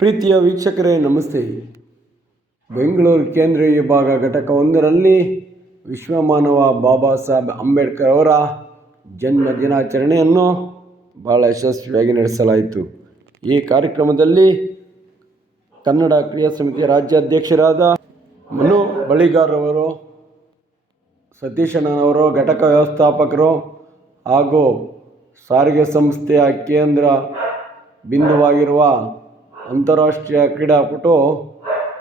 ಪ್ರೀತಿಯ ವೀಕ್ಷಕರೇ, ನಮಸ್ತೆ. ಬೆಂಗಳೂರು ಕೇಂದ್ರೀಯ ವಿಭಾಗ ಘಟಕ ಒಂದರಲ್ಲಿ ವಿಶ್ವಮಾನವ ಬಾಬಾ ಸಾಹೇಬ್ ಅಂಬೇಡ್ಕರ್ ಅವರ ಜನ್ಮ ದಿನಾಚರಣೆಯನ್ನು ಬಹಳ ಯಶಸ್ವಿಯಾಗಿ ನಡೆಸಲಾಯಿತು. ಈ ಕಾರ್ಯಕ್ರಮದಲ್ಲಿ ಕನ್ನಡ ಕ್ರಿಯಾ ಸಮಿತಿಯ ರಾಜ್ಯಾಧ್ಯಕ್ಷರಾದ ಮನು ಬಳಿಗಾರವರು ಸತೀಶಣ್ಣನವರು ಘಟಕ ವ್ಯವಸ್ಥಾಪಕರು ಹಾಗೂ ಸಾರಿಗೆ ಸಂಸ್ಥೆಯ ಕೇಂದ್ರ ಬಿಂದುವಾಗಿರುವ ಅಂತಾರಾಷ್ಟ್ರೀಯ ಕ್ರೀಡಾಪಟು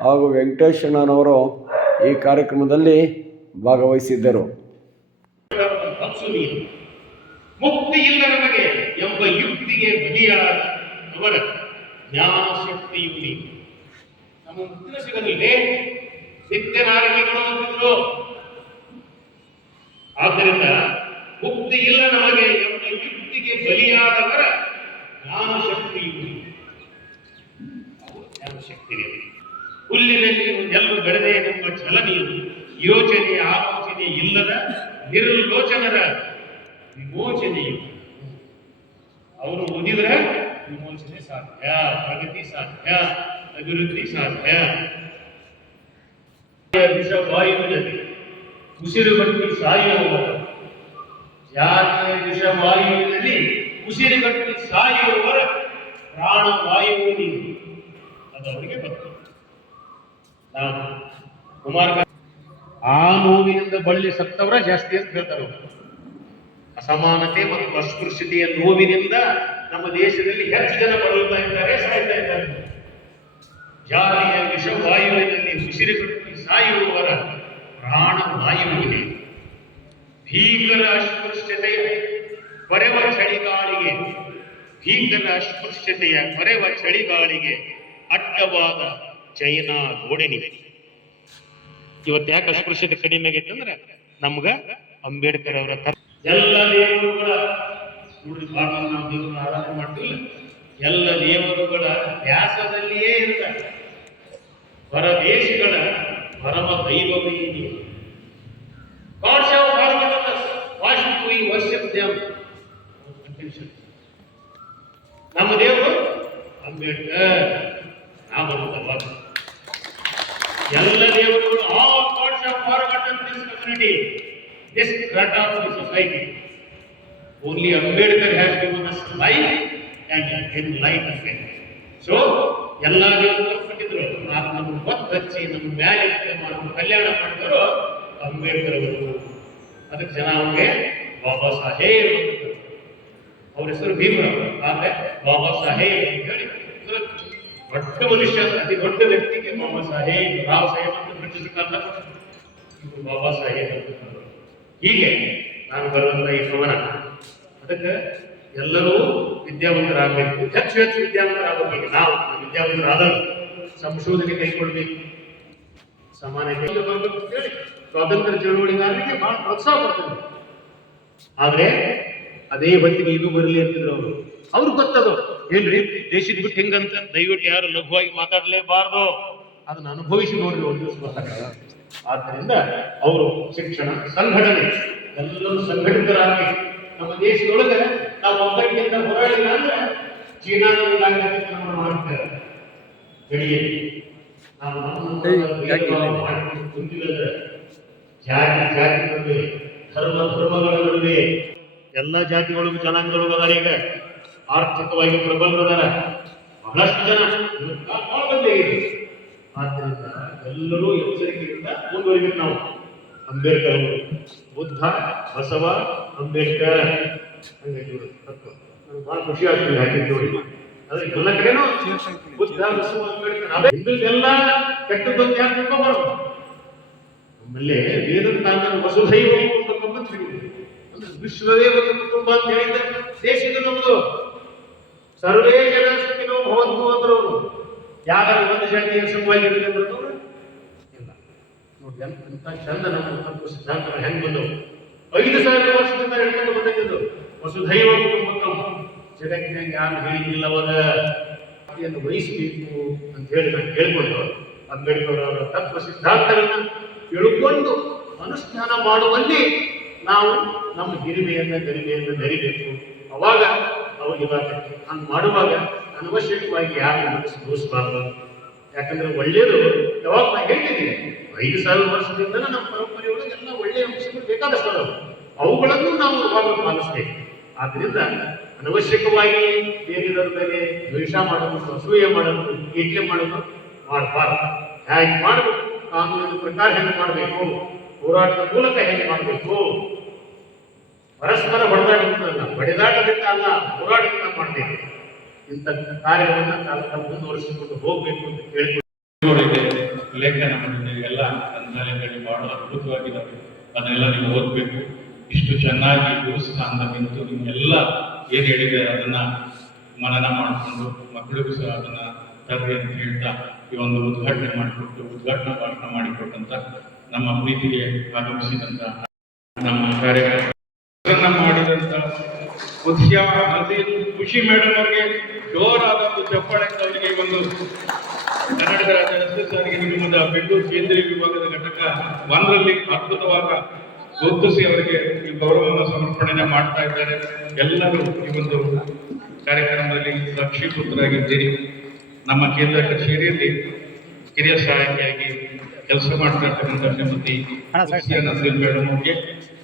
ಹಾಗೂ ವೆಂಕಟೇಶಣ್ಣನವರು ಈ ಕಾರ್ಯಕ್ರಮದಲ್ಲಿ ಭಾಗವಹಿಸಿದ್ದರು. ಇಲ್ಲ ನಮಗೆ ಎಂಬ ಯುಕ್ತಿಗೆ ಬಲಿಯಾದ ಅವರ ಜ್ಞಾನಶಕ್ತಿಯು ಯುಕ್ತಿ. ನಮ್ಮ ಮುಕ್ತಿನ ಸಿಗಲಿದೆ ನಿತ್ಯ ಅಂತಿದ್ರು ಆದ್ದರಿಂದ ಮುಕ್ತಿ ಇಲ್ಲ ನಮಗೆ ಎಂಬ ಯುಕ್ತಿಗೆ ಬಲಿಯಾದವರ ಜ್ಞಾನಶಕ್ತಿಯು ನೀನು ಜ್ಞಾನಶಕ್ತಿ ಹುಲ್ಲಿನಲ್ಲಿ ಎಲ್ಲ ಬೆಳೆದೇ ಎಂಬ ಛಲ ನೀನು. ಯೋಚನೆ ಆಲೋಚನೆ ಇಲ್ಲದ ನಿರ್ಲೋಚನರ ವಿಮೋಚನೆಯು. ಅವರು ಓದಿದ್ರೆ ವಿಮೋಚನೆ ಸಾಧ್ಯ, ಪ್ರಗತಿ ಸಾಧ್ಯ, ಅಭಿವೃದ್ಧಿ ಸಾಧ್ಯ. ಉಸಿರು ಬಟ್ಟಿ ಸಾಯುವವರ ಜಾತಿಯ ಉಸಿರು ಉಸಿರುಗಟ್ಟಿ ಸಾಯುವವರ ಪ್ರಾಣ ನೀನು. ಅದು ಅವರಿಗೆ ಗೊತ್ತು ಕುಮಾರ ಆ ನೋವಿನಿಂದ ಬಳ್ಳಿ ಸತ್ತವರ ಜಾಸ್ತಿ ಅಂತ ಹೇಳ್ತಾರೆ ಅಸಮಾನತೆ ಮತ್ತು ಅಸ್ಪೃಶ್ಯತೆಯ ನೋವಿನಿಂದ ನಮ್ಮ ದೇಶದಲ್ಲಿ ಹೆಚ್ಚು ಜನ ಬಳಲ್ತಾ ಇದ್ದಾರೆ, ಸಾಯ್ತಾ ಇದ್ದಾರೆ. ಜಾತಿಯ ವಿಷವಾಯುವಿನಲ್ಲಿ ಉಸಿರುಗಟ್ಟಿ ಸಾಯುವವರ ಪ್ರಾಣ ವಾಯುವಿಗೆ ಭೀಕರ ಅಸ್ಪೃಶ್ಯತೆಯ ಕೊರೆವ ಚಳಿಗಾಳಿಗೆ, ಭೀಕರ ಅಸ್ಪೃಶ್ಯತೆಯ ಕೊರೆವ ಚಳಿಗಾಳಿಗೆ ಅಡ್ಡವಾದ ಚೈನಾ ಗೋಡೆನಿ. ಇವತ್ತು ಯಾಕೆ ಅಸ್ಪೃಶ್ಯತೆ ಕಡಿಮೆ ಆಗೈತೆ ಅಂದ್ರೆ ನಮ್ಗ ಅಂಬೇಡ್ಕರ್ ಅವರ ಎಲ್ಲ ದೇವರುಗಳ ಆರಾಧನೆ ಮಾಡ್ತೀವಿ ಎಲ್ಲ ದೇವರುಗಳ ವ್ಯಾಸದಲ್ಲಿಯೇ ಇರ್ತಾರೆ. ಹೊರದೇಶಗಳ ಪರಮ ದೈವವೇ? ನಮ್ಮ ದೇವರು ಅಂಬೇಡ್ಕರ್. ಎಲ್ಲ ದೇವರುಗಳು all gods have forgotten this community, this strata of the society. Only Ambedkar has given us life and. So, ಎಲ್ಲ ದೇವರು ಕೊಟ್ಟಿದ್ರು ನಾನು ನಮ್ಮ ಒತ್ತು ಹಚ್ಚಿ ನಮ್ಮ ಮ್ಯಾಲೆ ನಮ್ಮ ಕಲ್ಯಾಣ ಮಾಡಿದ್ರು ಅಂಬೇಡ್ಕರ್ ಅವರು. ಅದಕ್ಕೆ ಜನ ಅವ್ರಿಗೆ ಬಾಬಾ ಸಾಹೇಬ್ ಅವರ ಹೆಸರು ಭೀಮರಾವ್ ಆದ್ರೆ ಬಾಬಾ ಸಾಹೇಬ್ ಅಂತ ಹೇಳಿ. ದೊಡ್ಡ ಮನುಷ್ಯ ಅತಿ ದೊಡ್ಡ ವ್ಯಕ್ತಿಗೆ ಬಾಬಾ ಸಾಹೇಬ್, ರಾವ್ ಸಾಹೇಬ್ ಅಂತ ಕಾಲ ಇವರು ಬಾಬಾ ಸಾಹೇಬ್ ಅಂತ. ಹೀಗೆ ನಾನು ಬರುವಂತ ಈ ಭವನ, ಅದಕ್ಕೆ ಎಲ್ಲರೂ ವಿದ್ಯಾವಂತರಾಗಬೇಕು. ಹೆಚ್ಚು ಹೆಚ್ಚು ವಿದ್ಯಾವಂತರಾಗಬೇಕು ನಾವು ವಿದ್ಯಾವಂತರಾದ ಸಂಶೋಧನೆ ಕೈಗೊಳ್ಬೇಕು. ಸಮಾನ ಬರಬೇಕು ಹೇಳಿ ಸ್ವಾತಂತ್ರ್ಯ ಚಳುವಳಿಗಾರರಿಗೆ ಬಹಳ ಪ್ರೋತ್ಸಾಹ ಕೊಡ್ತಾರೆ. ಆದ್ರೆ ಅದೇ ಹೊತ್ತಿಗೆ ಇದು ಬರಲಿ ಅಂತಿದ್ರು ಅವರು. ಅವ್ರಿಗೆ ಗೊತ್ತದು ಏನ್ರಿ ದೇಶದ ಬಿಟ್ಟು ಹೆಂಗಂತ ದಯವಿಟ್ಟು ಯಾರು ಲಘುವಾಗಿ ಮಾತಾಡಲೇಬಾರ್ದು. ಅದನ್ನ ಅನುಭವಿಸಿ ನೋಡ್ರಿ ಒಂದು ದಿವಸ ಗೊತ್ತಾಗಲ್ಲ ಆದ್ದರಿಂದ ಅವರು ಶಿಕ್ಷಣ ಸಂಘಟನೆ ಎಲ್ಲರೂ ಸಂಘಟಿತರಾಗಿ ನಮ್ಮ ದೇಶದೊಳಗೆ ನಾವು ಒಬ್ಬರಿಗಿಂತ ಹೋರಾಡಿಲ್ಲ ಅಂದ್ರೆ ಚೀನಾದಲ್ಲಿ ಮಾಡ್ತಾರೆ. ಗಡಿಯಲ್ಲಿ ನಾವು? ಜಾತಿ ಜಾತಿ ನಡುವೆ ಧರ್ಮ ಧರ್ಮಗಳ ನಡುವೆ. ಎಲ್ಲ ಜಾತಿಗಳಿಗೂ ಜನಾಂಗಗಳು ಅದಾರ ಈಗ ಆರ್ಥಿಕವಾಗಿ ಪ್ರಬಲರದಾರ ಬಹಳಷ್ಟು ಜನ ಬಹಳ ಮಂದಿ ಆದ್ದರಿಂದ ಎಲ್ಲರೂ ಎಚ್ಚರಿಕೆಯಿಂದ ಮುಂದುವರಿಬೇಕು ನಾವು. ಅಂಬೇಡ್ಕರ್ ಅವರು. ಬುದ್ಧ, ಬಸವ, ಅಂಬೇಡ್ಕರ್. ಹಂಗಾಗಿ ತತ್ವ ಬಹಳ ಖುಷಿ ಆಗ್ತದೆ ಹಾಕಿದ್ದು ನೋಡಿ. ಆದ್ರೆ ಎಲ್ಲ ಕಡೆನೂ ಬುದ್ಧ, ಬಸವ, ಅಂಬೇಡ್ಕರ್, ಅದೇ ಹಿಂದೆಲ್ಲ ಕೆಟ್ಟದ್ದೊಂದು ಯಾಕೆ ತಿಳ್ಕೊಬಾರ್ದು ನಮ್ಮಲ್ಲಿ ವೇದಾಂತ ವಸುಧೈವ ಕುಟುಂಬ. ಅಂದ್ರೆ ವಿಶ್ವವೇ ಒಂದು ಕುಟುಂಬ ಅಂತ ಹೇಳಿದ್ರೆ ದೇಶದ ನಮ್ಮದು. ಸರ್ವೇ ಜನ ಸುಖಿನೋ ಭವಂತು ಅಂದ್ರು ಯಾರು ಒಂದು ಜಾತಿಯ ಸುಖವಾಗಿರಲಿ ಅಂದ್ರು ಇಲ್ಲ. ನೋಡಿ ಅಂತ ಚಂದ ನಮ್ಮ ತತ್ವ ಸಿದ್ಧಾಂತಗಳು ಹೆಂಗ್ ಬಂದವು. ಐದು ಸಾವಿರ ವರ್ಷದಿಂದ ಹೇಳ್ಕೊಂಡು ಬಂದಿದ್ದು. ವಸುಧೈವ ಕುಟುಂಬಕಂ. ಜಗತ್ತಿನಾಗ ಯಾರು ಹೇಳಿಲ್ಲ ಅದನ್ನು ವಹಿಸಬೇಕು ಅಂತ ಹೇಳಿ ನಾನು ಕೇಳ್ಕೊಂಡು. ಅಂಬೇಡ್ಕರ್ ಅವರ ತತ್ವ ಸಿದ್ಧಾಂತಗಳನ್ನ ತಿಳ್ಕೊಂಡು ಅನುಷ್ಠಾನ ಮಾಡುವಲ್ಲಿ ನಾವು ನಮ್ಮ ಹಿರಿಮೆಯನ್ನ, ಗರಿಮೆಯನ್ನ ಧರಿಬೇಕು. ಅವಾಗ ಅವಾಗ ಹಂಗೆ ಮಾಡುವಾಗ ಅನವಶ್ಯಕವಾಗಿ ಯಾರು ಮನಸ್ಸು ದೂಷಿಸಬಾರ್ದು ಯಾಕಂದ್ರೆ ಒಳ್ಳೆಯದು ಯಾವಾಗ ನಾನು ಹೇಳ್ತಿದ್ದೀನಿ ಐದು ಸಾವಿರ ವರ್ಷದಿಂದ ನಮ್ಮ ಪರಂಪರೆಯೊಳಗೆ ಎಲ್ಲ ಒಳ್ಳೆಯ ಅಂಶಗಳು ಬೇಕಾದಷ್ಟು ಅವುಗಳನ್ನು ನಾವು ಯಾವಾಗಲೂ ಪಾಲಿಸ್ಬೇಕು. ಆದ್ರಿಂದ ಅನವಶ್ಯಕವಾಗಿ ಬೇರೆದರ ಮೇಲೆ ದ್ವೇಷ ಮಾಡೋದು ಅಸೂಯೆ ಮಾಡೋದು ಟೀಕೆ ಮಾಡೋದು ಮಾಡಬಾರ್ದು. ಹೇಗೆ ಮಾಡಬೇಕು, ಕಾನೂನಿನ ಪ್ರಕಾರ ಹೆಂಗೆ ಮಾಡಬೇಕು, ಹೋರಾಟದ ಮೂಲಕ ಹೆಂಗೆ ಮಾಡಬೇಕು ಪರಸ್ಪರ ಹೊಡೆದಾಟದಿಂದ ಹೊಡೆದಾಟದಿಂದ ಅಲ್ಲ ಹೋರಾಟದಿಂದ ಮಾಡಬೇಕು ಇಂಥ ಕಾರ್ಯವನ್ನು ತಾವು ಮುಂದುವರಿಸಿಕೊಂಡು ಹೋಗಬೇಕು ಅಂತ ಕೇಳಿಕೊಂಡು ಲೇಖನ ಮಾಡಿದ್ದೇವೆ ಎಲ್ಲ ಗ್ರಂಥಾಲಯದಲ್ಲಿ ಬಹಳ ಅದ್ಭುತವಾಗಿದ್ದಾವೆ. ಅದನ್ನೆಲ್ಲ ನೀವು ಓದಬೇಕು. ಇಷ್ಟು ಚೆನ್ನಾಗಿ ಗುರುಸ್ಥಾನದ ನಿಂತು ನಿಮ್ಮೆಲ್ಲ ಏನು ಹೇಳಿದೆ ಅದನ್ನ ಮನನ ಮಾಡಿಕೊಂಡು ಮಕ್ಕಳಿಗೂ ಸಹ ಅದನ್ನ ತರ್ರಿ ಅಂತ ಹೇಳ್ತಾ ಈ ಒಂದು ಉದ್ಘಾಟನೆ ಮಾಡಿಕೊಟ್ಟು, ಉದ್ಘಾಟನಾ ಭಾಷಣ ಮಾಡಿಕೊಟ್ಟಂತ ನಮ್ಮ ಪ್ರೀತಿಗೆ ಆಗಮಿಸಿದಂತ ನಮ್ಮ ಕಾರ್ಯಕ್ರಮ ಮಾಡಿದಂತ ಮತ್ತೆ ಖುಷಿ ಮೇಡಮ್ ಅವರಿಗೆ ಜೋರಾದ ಒಂದು ಚಪ್ಪಾಳೆ ಅವರಿಗೆ ಒಂದು ಕರ್ನಾಟಕ ರಾಜ್ಯ ರಸ್ತೆ ಸಾರಿಗೆ ನಿಗಮದ ಬೆಂಗಳೂರು ಕೇಂದ್ರೀಯ ವಿಭಾಗದ ಘಟಕ ಒಂದರಲ್ಲಿ ಅದ್ಭುತವಾದ ಗುರುತಿಸಿ ಅವರಿಗೆ ಈ ಗೌರವವನ್ನು ಸಮರ್ಪಣೆ ಮಾಡ್ತಾ ಇದ್ದಾರೆ. ಎಲ್ಲರೂ ಈ ಒಂದು ಕಾರ್ಯಕ್ರಮದಲ್ಲಿ ಸಾಕ್ಷೀಭೂತರಾಗಿದ್ದೀರಿ. ನಮ್ಮ ಕೇಂದ್ರ ಕಚೇರಿಯಲ್ಲಿ ಹಿರಿಯ ಸಹಾಯಕಿಯಾಗಿ ಕೆಲಸ ಮಾಡ್ತಾ ಇರ್ತಕ್ಕಂಥ ಶ್ರೀಮತಿ ಮೇಡಮ್ ಅವರಿಗೆ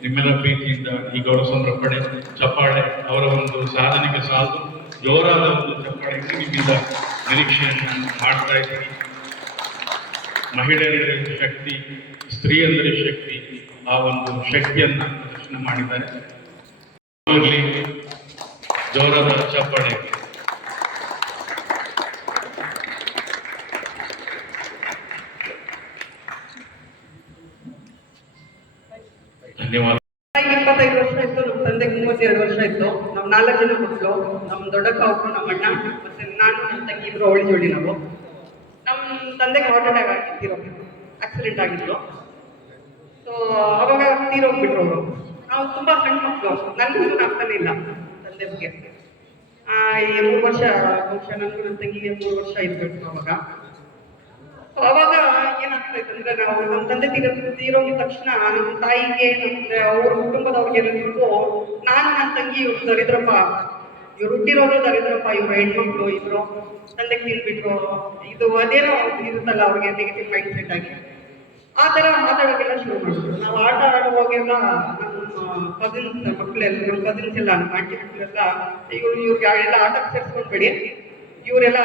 ನಿಮ್ಮೆಲ್ಲ ಪ್ರೀತಿಯಿಂದ ಈ ಗೌರವ ಸಂರಕ್ಷಣೆ ಚಪ್ಪಾಳೆ ಅವರ ಒಂದು ಸಾಧನೆಗೆ ಸಾಧು ಜೋರಾದ ಒಂದು ಚಪ್ಪಾಳೆ ನಿಮ್ಮಿಂದ ನಿರೀಕ್ಷೆಯನ್ನು ಮಾಡ್ತಾ ಇದ್ದೀನಿ. ಮಹಿಳೆಯರ ಶಕ್ತಿ ಸ್ತ್ರೀಯಂದರೆ ಶಕ್ತಿ, ಆ ಒಂದು ಶಕ್ತಿಯನ್ನು ಪ್ರದರ್ಶನ ಮಾಡಿದ್ದಾರೆ. ಜೋರಾದ ಚಪ್ಪಾಳೆ. ಧನ್ಯವಾದ. ಇಪ್ಪತ್ತೈದು ವರ್ಷ ಇತ್ತು, ನಮ್ಮ ತಂದೆಗೆ ಮೂವತ್ತೆರಡು ವರ್ಷ ಇತ್ತು. ನಾವು ನಾಲ್ಕು ಜನ ಮಕ್ಕಳು ನಮ್ಮ ದೊಡ್ಡಕ್ಕ ಒಬ್ರು, ನಮ್ಮ ಅಣ್ಣ, ಮತ್ತೆ ನಾನು, ನಮ್ಮ ತಂಗಿ ಇಬ್ರು, ಅವಳಿ ಜೋಡಿ ನಾವು. ನಮ್ಮ ತಂದೆಗೆ ಹಾರ್ಟ್ ಅಟ್ಯಾಕ್ ಆಗಿತ್ತು ಆಕ್ಸಿಡೆಂಟ್ ಆಗಿತ್ತು ಸೊ ಅವಾಗ ತೀರೋಗ್ಬಿಟ್ರು ಅವರು. ನಾವು ತುಂಬಾ ಸಣ್ಣ ಮಕ್ಕಳು. ನನಗೂ ಆಗ್ತಾನೆ ಇಲ್ಲ ತಂದೆ ಬಗ್ಗೆ ಮೂರು ವರ್ಷ, ಬಹುಶಃ ನನಗೂ ನನ್ನ ತಂಗಿಗೆ ಮೂರು ವರ್ಷ ಇರ್ಬೇಕು ಅವಾಗ. ಅವಾಗ ಏನಾಗ್ತಾಯ್ತಂದ್ರೆ ನಾವು ನಮ್ಮ ತಂದೆ ತೀರ ತೀರೋಗಿದ ತಕ್ಷಣ ನಮ್ಮ ತಾಯಿಗೆ ನಮ್ಗೆ ಅವ್ರ ಕುಟುಂಬದವ್ರಿಗೆ ಎಲ್ಲರಿಗೂ ನಾನು ನನ್ನ ತಂಗಿ ಇವ್ರು ದರಿದ್ರಪ್ಪ. ಇವ್ರು ಹುಟ್ಟಿರೋದು ದರಿದ್ರಪ್ಪ, ಇವ್ರು ಹೆಣ್ಮಕ್ಳು, ಇಬ್ರು ತಂದೆ ತೀರ್ಬಿಟ್ರು. ಇದು ಅದೇನೋ ಇರುತ್ತಲ್ಲ ಅವ್ರಿಗೆ ನೆಗೆಟಿವ್ ಮೈಂಡ್ ಸೆಟ್ ಆಗಿ. ಆ ಥರ ಮಾತಾಡೋಕ್ಕೆಲ್ಲ ಶುರು ಮಾಡಿದ್ರು. ನಾವು ಆಟ ಆಡುವಾಗೆಲ್ಲ ನಮ್ಮ ಕಸಿನ್ಸ್ ಮಕ್ಕಳೆಲ್ಲ ನಮ್ಮ ಕಸಿನ್ಸ್ ಎಲ್ಲ, ನಮ್ಮ ಆಂಟಿ ಮಕ್ಕಳೆಲ್ಲ ಇವ್ರು ಇವ್ರಿಗೆ ಎಲ್ಲ ಆಟಕ್ಕೆ ಸೇರಿಸ್ಕೊಂಡ್ಬೇಡಿ. ಇವರೆಲ್ಲ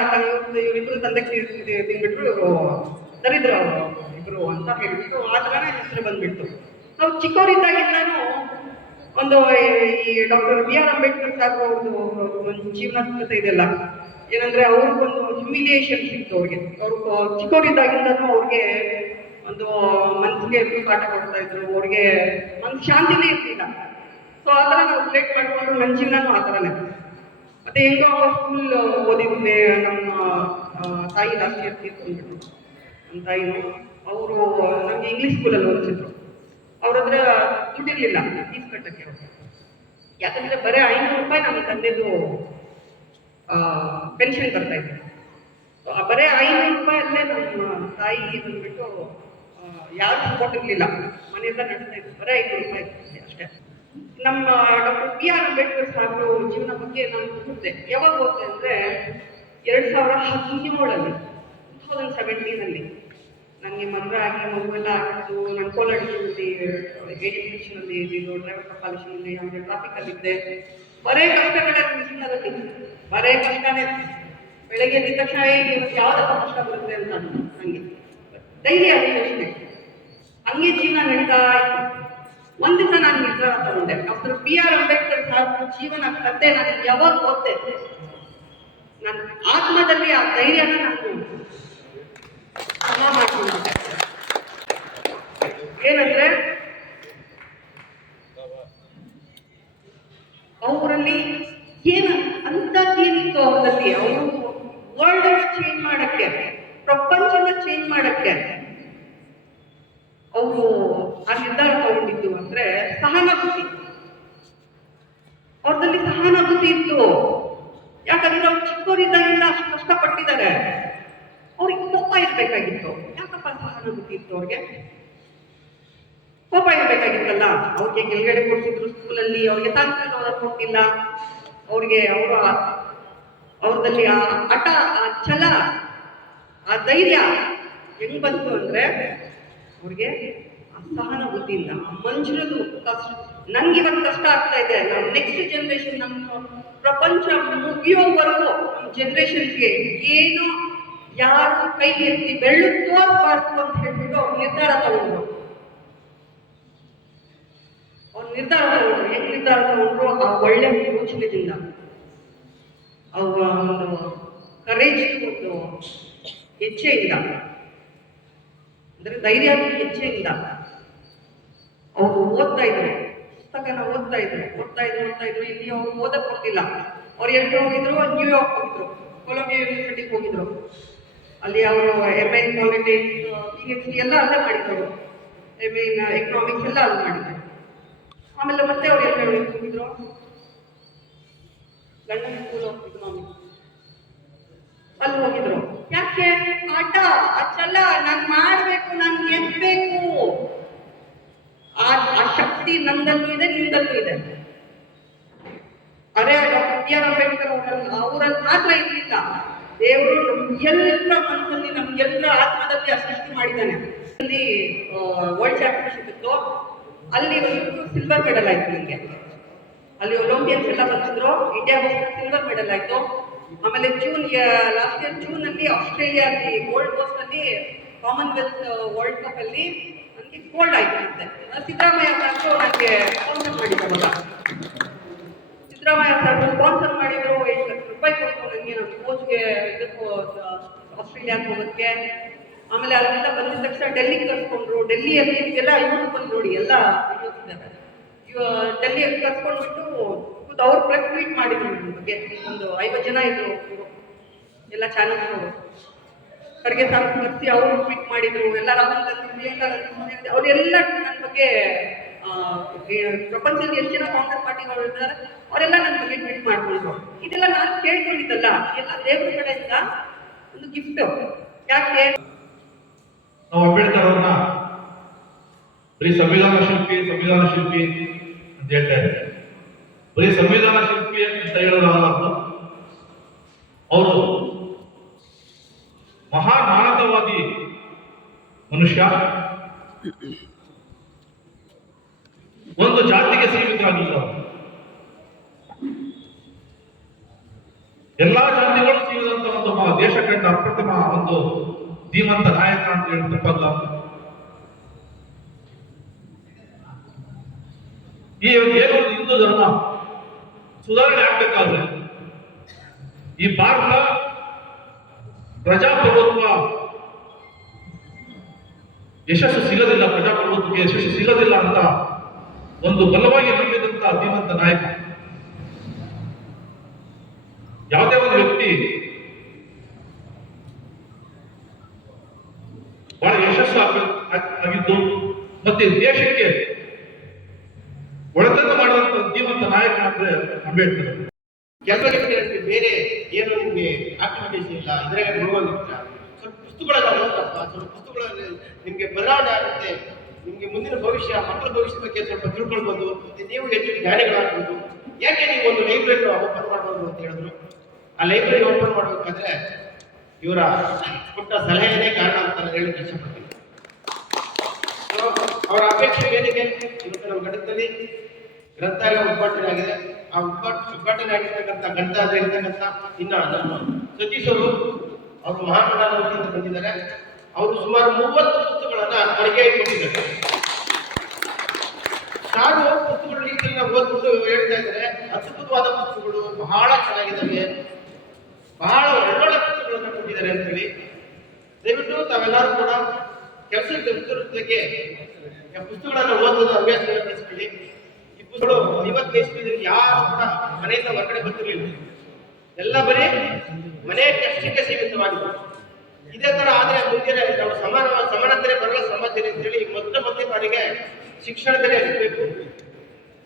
ಇವರಿಬ್ರು ತಂದೆ ತಿ- ತಿಂದ್ಬಿಟ್ರು, ಇವರು ದರಿದ್ರ ಅವರು ಇಬ್ರು ಅಂತ ಹೇಳಿಬಿಟ್ಟು ಆ ಥರನೇ ಹೆಸರು ಬಂದ್ಬಿಡ್ತು. ನಾವು ಚಿಕ್ಕವರಿದ್ದಾಗಿಂದಾನು ಒಂದು ಈ doctor B R Ambedkar Saheb ಅವ್ರದ್ದು ಒಂದು ಜೀವನದ ಕಥೆ ಇದೆಲ್ಲ. ಏನಂದ್ರೆ ಅವ್ರಿಗೊಂದು ಹ್ಯುಮಿಲಿಯೇಷನ್ ಸಿಕ್ತು ಅವ್ರಿಗೆ. ಅವ್ರು ಚಿಕ್ಕವರಿದ್ದಾಗಿಂದನೂ ಅವ್ರಿಗೆ ಒಂದು ಮನಸ್ಸಿಗೆ ಪಾಠ ಕೊಡ್ತಾ ಇದ್ರು, ಅವ್ರಿಗೆ ಮನ್ಸು ಶಾಂತಿನೇ ಇರ್ಲಿಲ್ಲ. ಸೊ ಆ ಥರ ನಾವು ಪ್ಲೇಟ್ ಮಾಡ್ಕೊಂಡು ನನ್ನ ಜೀವನನೂ ಆ ಥರನೇ. ಮತ್ತೆ ಹೆಂಗೋ ಸ್ಕೂಲ್ ಓದಿದ್ದೆ ನಮ್ಮ ತಾಯಿ ಇಯರ್ ತೀರ್ಕೊಂಡ್ಬಿಟ್ರು ನಮ್ಮ ತಾಯಿನು. ಅವರು ನಮಗೆ ಇಂಗ್ಲೀಷ್ ಸ್ಕೂಲಲ್ಲಿ ಓದಿಸಿದ್ರು. ಅವ್ರ ಹತ್ರ ದುಡ್ಡಿರ್ಲಿಲ್ಲ ಫೀಸ್ ಕಟ್ಟಕ್ಕೆ. ಯಾಕಂದ್ರೆ ಬರೀ ಐನೂರು ರೂಪಾಯಿ ನಮ್ಮ ತಂದೆದು ಪೆನ್ಷನ್ ಬರ್ತಾ ಇದ್ರು ಬರೀ ಐನೂರು ರೂಪಾಯಲ್ಲೇ ನಮ್ಮ ತಾಯಿ ಬಂದ್ಬಿಟ್ಟು ಯಾರು ಸಪೋರ್ಟ್ ಇರಲಿಲ್ಲ. ಮನೆಯಿಂದ ನಡೆಸ್ತಾ ಇದ್ರು. ಬರೀ ಐನೂರು ರೂಪಾಯಿ ಅಷ್ಟೇ. ನಮ್ಮ ಡಾಕ್ಟರ್ ಬಿ ಆರ್ ಅಂಬೇಡ್ಕರ್ ಸಾಹೇಬ್ರು ಜೀವನ ಬಗ್ಗೆ ನಾನು ಓದಿದೆ ಯಾವಾಗ ಓದಿದೆ ಅಂದರೆ ಎರಡು ಸಾವಿರ ಹದಿನೇಳಲ್ಲಿ ಟೂ ತೌಸಂಡ್ ಸೆವೆಂಟೀನಲ್ಲಿ ನನಗೆ ಮದುವೆ ಆಗಿ ಮಗುವೆಲ್ಲ ಆಗಿತ್ತು ನಾನು ಕೋಲಾರದಲ್ಲಿ ಎಜುಕೇಷನಲ್ಲಿ ಇದ್ದಿದ್ದು ಡ್ರೈವರ್ ಕಾಲೇಜಿನಲ್ಲಿ ಆಮೇಲೆ ಟ್ರಾಫಿಕಲ್ಲಿದ್ದೆ ಬರೇ ಕಷ್ಟಗಳೇ ಜೀವನದಲ್ಲಿ. ಬರೇ ಕಷ್ಟನೇ. ಬೆಳಗ್ಗೆ ಎದ್ದ ತಕ್ಷಣ ಇವತ್ತು ಯಾವ್ದಪ್ಪ ಕಷ್ಟ ಬರುತ್ತೆ ಅಂತ ನನಗೆ ಡೈಲಿ ಅದೇ ಯೋಚನೆ ಹಂಗೆ ಜೀವನ ನಡೀತಾ ಇತ್ತು. ಒಂದು ದಿವಸ ನಾನು ನಿರ್ಧಾರ ತಗೊಂಡೆ ಡಾಕ್ಟರ್ ಬಿ ಆರ್ ಅಂಬೇಡ್ಕರ್ ಸಾಹೇಬ್ರ ಜೀವನ ಕತೆ ನಾನು ಯಾವಾಗ ಓದ್ತೆ ನನ್ನ ಆತ್ಮದಲ್ಲಿ ಆ ಧೈರ್ಯನ ನಾನು ಏನಂದ್ರೆ, ಅವರಲ್ಲಿ ಏನು ಅಂತದ್ದೇನಿತ್ತು ಅವರಲ್ಲಿ, ಅವರು ವರ್ಲ್ಡ್ ಚೇಂಜ್ ಮಾಡಕ್ಕೆ ಪ್ರಪಂಚನ ಚೇಂಜ್ ಮಾಡಕ್ಕೆ ಅವರು ಆ ನಿರ್ಧಾರ ತಗೊಂಡಿದ್ದು ಅಂದ್ರೆ ಸಹಾನುಭೂತಿ ಅವ್ರದಲ್ಲಿ ಸಹಾನುಭೂತಿ ಇತ್ತು ಯಾಕಂದ್ರೆ ಅವ್ರು ಚಿಕ್ಕವರಿದ್ದಾಗಿಂದ ಅಷ್ಟು ಕಷ್ಟಪಟ್ಟಿದ್ದಾರೆ ಅವ್ರಿಗೆ ಕೋಪ ಇರ್ಬೇಕಾಗಿತ್ತು ಯಾಕಪ್ಪ ಸಹಾನುಭೂತಿ ಇತ್ತು ಅವ್ರಿಗೆ ಕೋಪ ಬೇಕಾಗಿತ್ತಲ್ಲ ಅವ್ರಿಗೆ ಕೆಳಗಡೆ ಕೊಡ್ತಿದ್ರು ಸ್ಕೂಲಲ್ಲಿ ಅವ್ರಿಗೆ ತಾಂತ್ರಿಕ ಕೊಟ್ಟಿಲ್ಲ. ಅವ್ರಿಗೆ ಅವರ ಅವ್ರದಲ್ಲಿ ಆ ಹಠ, ಆ ಛಲ, ಆ ಧೈರ್ಯ ಹೆಂಗ್ ಬಂತು ಅಂದ್ರೆ ಅವ್ರಿಗೆ ಆ ಸಹಾನುಭೂತಿಯಿಂದ ಆ ಮನುಷ್ಯರದು ಕಷ್ಟ ನನ್ಗೆ ಇವತ್ತು ಕಷ್ಟ ಆಗ್ತಾ ಇದೆ. ನಮ್ಮ ನೆಕ್ಸ್ಟ್ ಜನರೇಷನ್ ನಮ್ಮ ಪ್ರಪಂಚ ಮುಗಿಯೋವರೆಗೂ ನಮ್ಮ ಜನರೇಷನ್ಗೆ ಏನು, ಯಾರು ಕೈ ಎತ್ತಿ ಬೆಳ್ಳು ತೋರ್ಬಾರ್ದು ಅಂತ ಹೇಳ್ಬಿಟ್ಟು ಅವ್ರು ನಿರ್ಧಾರ ತಗೊಂಡ್ರು. ನಿರ್ಧಾರ ತಗೊಂಡ್ರು ಹೆಂಗ್ ನಿರ್ಧಾರ ತಗೊಂಡ್ರು ಆ ಒಳ್ಳೆ ಯೋಚನೆದಿಂದ ಅವರ ಒಂದು ಕರೇಜ್ ಒಂದು ಹೆಜ್ಜೆಯಿಂದ ಅಂದ್ರೆ ಧೈರ್ಯ ಇಲ್ಲ. ಅವರು ಓದ್ತಾ ಇದ್ರು ಪುಸ್ತಕನ ಓದ್ತಾ ಇದ್ರು ಓದ್ತಾ ಇದ್ರು ಓದ್ತಾ ಇದ್ರು. ಇಲ್ಲಿ ಅವ್ರು ಓದಕ್ ಕೊಟ್ಟಿಲ್ಲ ಅವ್ರು ಎಲ್ಲಿ ಹೋಗಿದ್ರು? ನ್ಯೂಯಾರ್ಕ್ ಹೋಗಿದ್ರು. ಕೊಲಂಬಿಯಾ ಯೂನಿವರ್ಸಿಟಿಗೆ ಹೋಗಿದ್ರು. ಅಲ್ಲಿ ಅವರು ಎಂ ಎನ್ ಪಾಲಿಟಿಕ್ಸ್ ಎಲ್ಲ ಅಲ್ಲೇ ಮಾಡಿದ್ರು ಎಂ ಎನ್ ಎಕನಾಮಿಕ್ಸ್ ಎಲ್ಲ ಅಲ್ಲಿ ಮಾಡಿದ್ರು. ಆಮೇಲೆ ಮತ್ತೆ ಅವ್ರು ಎಲ್ಲಿ ಹೋಗಿದ್ರು ಲಂಡನ್ ಸ್ಕೂಲ್ ಆಫ್ ಇಕನಾಮಿಕ್ಸ್ ಅಲ್ಲಿ ಹೋಗಿದ್ರು. ಯಾಕೆ? ಆಟ, ಆ ನಾನು ಮಾಡ್ಬೇಕು, ನಾನ್ ಗೆದ್ಬೇಕು. ಆ ಆ ಶಕ್ತಿ ನಂದಲ್ಲೂ ಇದೆ, ನಿಂದಲ್ಲೂ ಇದೆ. ಅರೆ, ಡಾಕ್ಟರ್ ಬಿ ಆರ್ ಅಂಬೇಡ್ಕರ್ ಅವರಲ್ಲಿ ಅವರಲ್ಲಿ ಮಾತ್ರ ಇರಲಿಲ್ಲ. ದೇವರು ನಮ್ಗೆಲ್ಲರ ಮನಸ್ಸಲ್ಲಿ ನಮ್ಗೆಲ್ಲರ ಆತ್ಮದಲ್ಲಿ ಆ ಸೃಷ್ಟಿ ಮಾಡಿದ್ದಾನೆ. ಅಲ್ಲಿ ವರ್ಲ್ಡ್ ಚಾಂಪಿಯನ್ಶಿಪ್ ಇತ್ತು. ಅಲ್ಲಿ ಒಂದು ಸಿಲ್ವರ್ ಮೆಡಲ್ ಆಯ್ತು ನನಗೆ ಅಲ್ಲಿ ಒಲಿಂಪಿಯನ್ಸ್ ಎಲ್ಲ ಬಂದಿದ್ರು ಇಂಡಿಯಾ ಸಿಲ್ವರ್ ಮೆಡಲ್ ಆಯ್ತು. ಆಮೇಲೆ ಜೂನ್ ಲಾಸ್ಟ್ ಇಯರ್ ಜೂನ್ ಅಲ್ಲಿ ಆಸ್ಟ್ರೇಲಿಯಾದಲ್ಲಿ ಗೋಲ್ಡ್ ಕೋಸ್ಟ್ ಅಲ್ಲಿ ಕಾಮನ್ವೆಲ್ತ್ ವರ್ಲ್ಡ್ ಕಪ್ ಅಲ್ಲಿ ನನಗೆ ಗೋಲ್ಡ್ ಆಯ್ತು ಅಂತೆ ಸಿದ್ದರಾಮಯ್ಯ ನನಗೆ ಸ್ಪಾನ್ಸರ್ ಮಾಡಿದ್ರಲ್ಲ ಸಿದ್ದರಾಮಯ್ಯ ಸಾಹೇಬರು ಸ್ಪಾನ್ಸರ್ ಮಾಡಿದ್ರು. ಎಂಟು ಲಕ್ಷ ರೂಪಾಯಿ ಕೊಟ್ಟು ನನಗೆ ನಮ್ಮ ಕೋಚ್ಗೆ ಇದಕ್ಕೂ ಆಸ್ಟ್ರೇಲಿಯಾಕ್ಕೆ ಹೋಗೋಕ್ಕೆ ಆಮೇಲೆ ಅಲ್ಲಿಂದ ಬಂದ ತಕ್ಷಣ ಡೆಲ್ಲಿಗೆ ಕರ್ಸ್ಕೊಂಡ್ರು. ಡೆಲ್ಲಿಯಲ್ಲಿ ಎಲ್ಲ ಯೂಟ್ಯೂಬಲ್ಲಿ ನೋಡಿ, ಎಲ್ಲ ಡೆಲ್ಲಿಯಲ್ಲಿ ಕರ್ಸ್ಕೊಂಡ್ಬಿಟ್ಟು ಕೂತು ಅವ್ರು ಪ್ರೆಸ್ ಮೀಟ್ ಮಾಡಿದ್ರು ಬಗ್ಗೆ. ಒಂದು ಐವತ್ತು ಜನ ಇದ್ರು ಎಲ್ಲ ಚಾನಲ್ನವರು ಖರ್ಗೆ ಸಾಹೇಬ್ ಕರ್ಸಿ ಅವರು ಟ್ವೀಟ್ ಮಾಡಿದ್ರು. ಎಲ್ಲ ರಾಹುಲ್ ಗಾಂಧಿ ಪ್ರಿಯಾಂಕಾ ಗಾಂಧಿ ಅವರೆಲ್ಲ ನನ್ನ ಬಗ್ಗೆ ಪ್ರಪಂಚದಲ್ಲಿ ಎಷ್ಟು ಜನ ಕಾಂಗ್ರೆಸ್ ಪಾರ್ಟಿಗಳು ಇದ್ದಾರೆ, ಅವರೆಲ್ಲ ನನ್ನ ಬಗ್ಗೆ ಟ್ವೀಟ್ ಮಾಡ್ಕೊಂಡ್ರು. ಇದೆಲ್ಲ ನಾನು ಕೇಳ್ಕೊಂಡಿದ್ದಲ್ಲ, ಎಲ್ಲ ದೇವರ ಕಡೆಯಿಂದ ಒಂದು ಗಿಫ್ಟ್ ಯಾಕೆ? ನಾವು ಅಂಬೇಡ್ಕರ್ ಅವ್ರನ್ನ ಬರೀ ಸಂವಿಧಾನ ಶಿಲ್ಪಿ ಸಂವಿಧಾನ ಶಿಲ್ಪಿ ಅಂತ ಹೇಳ್ತಾ ಇದ್ದಾರೆ ಬರೀ ಸಂವಿಧಾನ ಶಿಲ್ಪಿ ಅಂತ ಹೇಳೋದಲ್ಲ ಅವರು ಮಹಾನ್ ಮಾನವವಾದಿ ಮನುಷ್ಯ ಒಂದು ಜಾತಿಗೆ ಸೀಮಿತ ಆಗಿಲ್ಲ. ಎಲ್ಲಾ ಜಾತಿಗಳು ಸೀಮಿತ ಒಂದು ದೇಶ ಕಂಡ ಅಪ್ರತಿಮ ಒಂದು ಧೀಮಂತ ನಾಯಕ ಅಂತ ಹೇಳಿ ತಪ್ಪಲ್ಲ. ಈ ಏನು ಹಿಂದೂ ಧರ್ಮ? ಸುಧಾರಣೆ ಆಗ್ಬೇಕಾದ್ರೆ ಈ ಭಾರತ ಪ್ರಜಾಪ್ರಭುತ್ವ ಯಶಸ್ಸು ಸಿಗದಿಲ್ಲ, ಪ್ರಜಾಪ್ರಭುತ್ವಕ್ಕೆ ಯಶಸ್ಸು ಸಿಗದಿಲ್ಲ ಅಂತ ಒಂದು ಬಲವಾಗಿ ನಂಬಿದಂತ ಧೀಮಂತ ನಾಯಕ. ಯಾವುದೇ ಒಂದು ವ್ಯಕ್ತಿ ಬಹಳ ಯಶಸ್ಸು ಆಗ- ಆಗ್- ಆಗಿದ್ದು ಮತ್ತೆ ದೇಶಕ್ಕೆ ಒಳತನ ಮಾಡುವಂತ ಧೀಮಂತ ನಾಯಕ ಅಂದ್ರೆ ಅಂಬೇಡ್ಕರ್ ಕೆಲವರಿಗೆ ಬೇರೆ ಏನು ನಿಮಗೆ ಆತ್ಮವಿಶ್ವಾಸ ಇಲ್ಲ ಅಂದ್ರೆ ಗುರುವಂತ ಸ್ವಲ್ಪ ಪುಸ್ತಕಗಳನ್ನ ಓದಪ್ಪ ಸ್ವಲ್ಪ ಪುಸ್ತಕಗಳಲ್ಲಿ ನಿಮಗೆ ಬದಲಾವಣೆ ಆಗುತ್ತೆ. ನಿಮಗೆ ಮುಂದಿನ ಭವಿಷ್ಯ ಮಕ್ಕಳ ಭವಿಷ್ಯದ ಬಗ್ಗೆ ಸ್ವಲ್ಪ ತಿಳ್ಕೊಳ್ಬೋದು ಮತ್ತೆ ನೀವು ಹೆಚ್ಚು ಜ್ಞಾನಿಗಳಾಗ್ಬೋದು ಯಾಕೆ ನೀವು ಒಂದು ಲೈಬ್ರರಿ ಓಪನ್ ಮಾಡ್ಬೋದು ಅಂತ ಹೇಳಿದ್ರು? ಆ ಲೈಬ್ರರಿ ಓಪನ್ ಮಾಡಬೇಕಾದ್ರೆ ಇವರ ಕೊಟ್ಟ ಸಲಹೆನೇ ಕಾರಣ ಅಂತ ಹೇಳಿ ಕೆಲಸ So, ಅವರ ಅಪೇಕ್ಷೆ ಏನಿಗೆ ಇವತ್ತು ನಮ್ಮ ಘಟಕದಲ್ಲಿ ಗ್ರಂಥಾಲಯ ಉದ್ಘಾಟನೆ ಆಗಿದೆ ಆ ಉದ್ಘಾಟ, ಉದ್ಘಾಟನೆ ಆಗಿರ್ತಕ್ಕಂಥ ಗ್ರಂಥಾಲಯ ಇರ್ತಕ್ಕಂಥ ಇನ್ನ ನಮ್ಮ ಸತೀಶ್ ಅವರು ಮಹಾಮಂಡಲದಿಂದ ಬಂದಿದ್ದಾರೆ. ಅವರು ಸುಮಾರು ಮೂವತ್ತು ಪುಸ್ತಕಗಳನ್ನ ಅಡುಗೆ ಕೊಟ್ಟಿದ್ದಾರೆ ನಾನು ಪುಸ್ತಕಗಳ ರೀತಿಯಲ್ಲಿ ಓದ್ಬಿಟ್ಟು ಹೇಳ್ತಾ ಇದ್ದಾರೆ. ಅದ್ಭುತವಾದ ಪುಸ್ತಕಗಳು, ಬಹಳ ಚೆನ್ನಾಗಿದ್ದಾವೆ. ಬಹಳ ಒಳ್ಳೊಳ್ಳೆ ಪುಸ್ತಕಗಳನ್ನ ಕೊಟ್ಟಿದ್ದಾರೆ ಅಂತ ಹೇಳಿ ದಯವಿಟ್ಟು ತಾವೆಲ್ಲರೂ ಕೂಡ ಕೆಲಸ ಜೊತೆಗೆ ಪುಸ್ತಕಗಳನ್ನು ಓದುವುದು ಅಭ್ಯಾಸ ಬೆಳೆಸ್ಕೊಳ್ಳಿ ಈ ಪುಸ್ತಕಗಳು ಐವತ್ತು ದೇಶದಲ್ಲಿ ಯಾರು ಕೂಡ ಮನೆಯಿಂದ ಹೊರಗಡೆ ಬರ್ತಿರ್ಲಿಲ್ಲ. ಎಲ್ಲ ಬರೀ ಮನೆ ಕಷ್ಟಕ್ಕೆ ಸೀಮಿತವಾಗಿದೆ ಇದೇ ತರ ಆದ್ರೆ ಮುಂದಿನ ನಾವು ಸಮಾನ ಸಮಾನತೆ ಬರಲ್ಲ ಸಮಾಜದಲ್ಲಿ ಅಂತ ಹೇಳಿ ಮೊದಲ ಮೊದಲ ಬಾರಿಗೆ ಶಿಕ್ಷಣದಲ್ಲಿ ಇರಬೇಕು.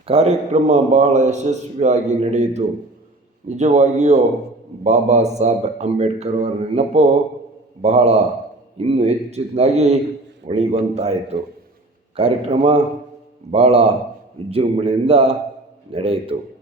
ಕಾರ್ಯಕ್ರಮ ಬಹಳ ಯಶಸ್ವಿಯಾಗಿ ನಡೆಯಿತು. ನಿಜವಾಗಿಯೂ ಬಾಬಾ ಸಾಹೇಬ್ ಅಂಬೇಡ್ಕರ್ ಅವರ ನೆನಪು ಬಹಳ ಇನ್ನೂ ಹೆಚ್ಚಿನದಾಗಿ ಉಳಿಯುವಂತಾಯಿತು. ಕಾರ್ಯಕ್ರಮ ಬಹಳ ವಿಜೃಂಭಣೆಯಿಂದ ನಡೆಯಿತು.